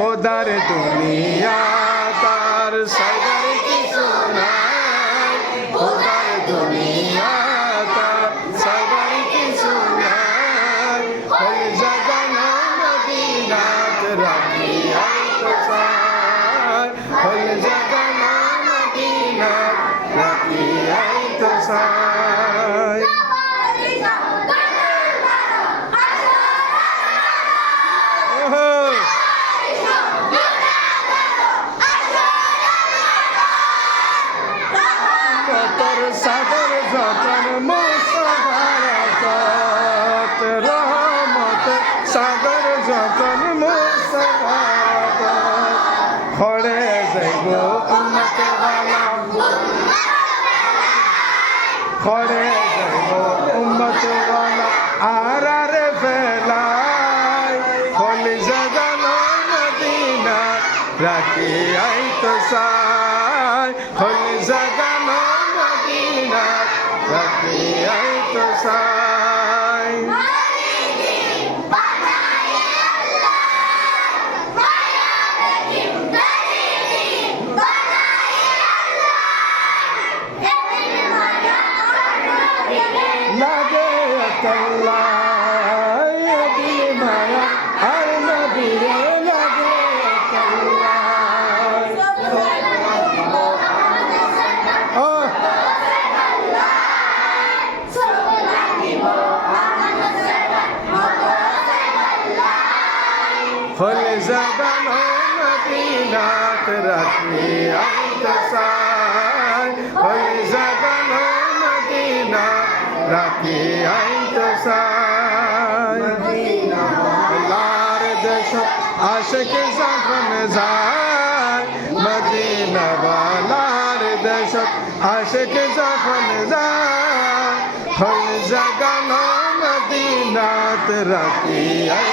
খোদার দুনিয়া তার সাগর কিছু নাই, খোদার দুনিয়া তার সাগর কিছু নাই, হল জাগানো মদিনাত রাখিয়াই তো সাই, হল জাগানো মদিনাত রাখিয়াই তো সাই। সাগর যতন মুসাফারাত রহমত, সাগর যতন মুসাফারাত, খড়ে যাইব উম্মত ওয়ালা, খড়ে যাইব উম্মত ওয়ালা আর আরে ফেলাই, খল জাগানো মদিনা রাখিয়াই তো সাই, খল জাগানো মদিনা রাখিয়াই তো সাই। লাগে আল্লাহ দিল মায়া আর নবীরে লাগে হল জাগানো মদিনাত রাখিয়াই তো সাই, হল জাগানো মদিনাত রাখিয়াই তো সাই। আল্লাহর দেশ আশিক যখন যায়, মদিনা ওয়ালার দেশ আশিক যখন যায়, হল জাগানো মদিনাত রাখিয়াই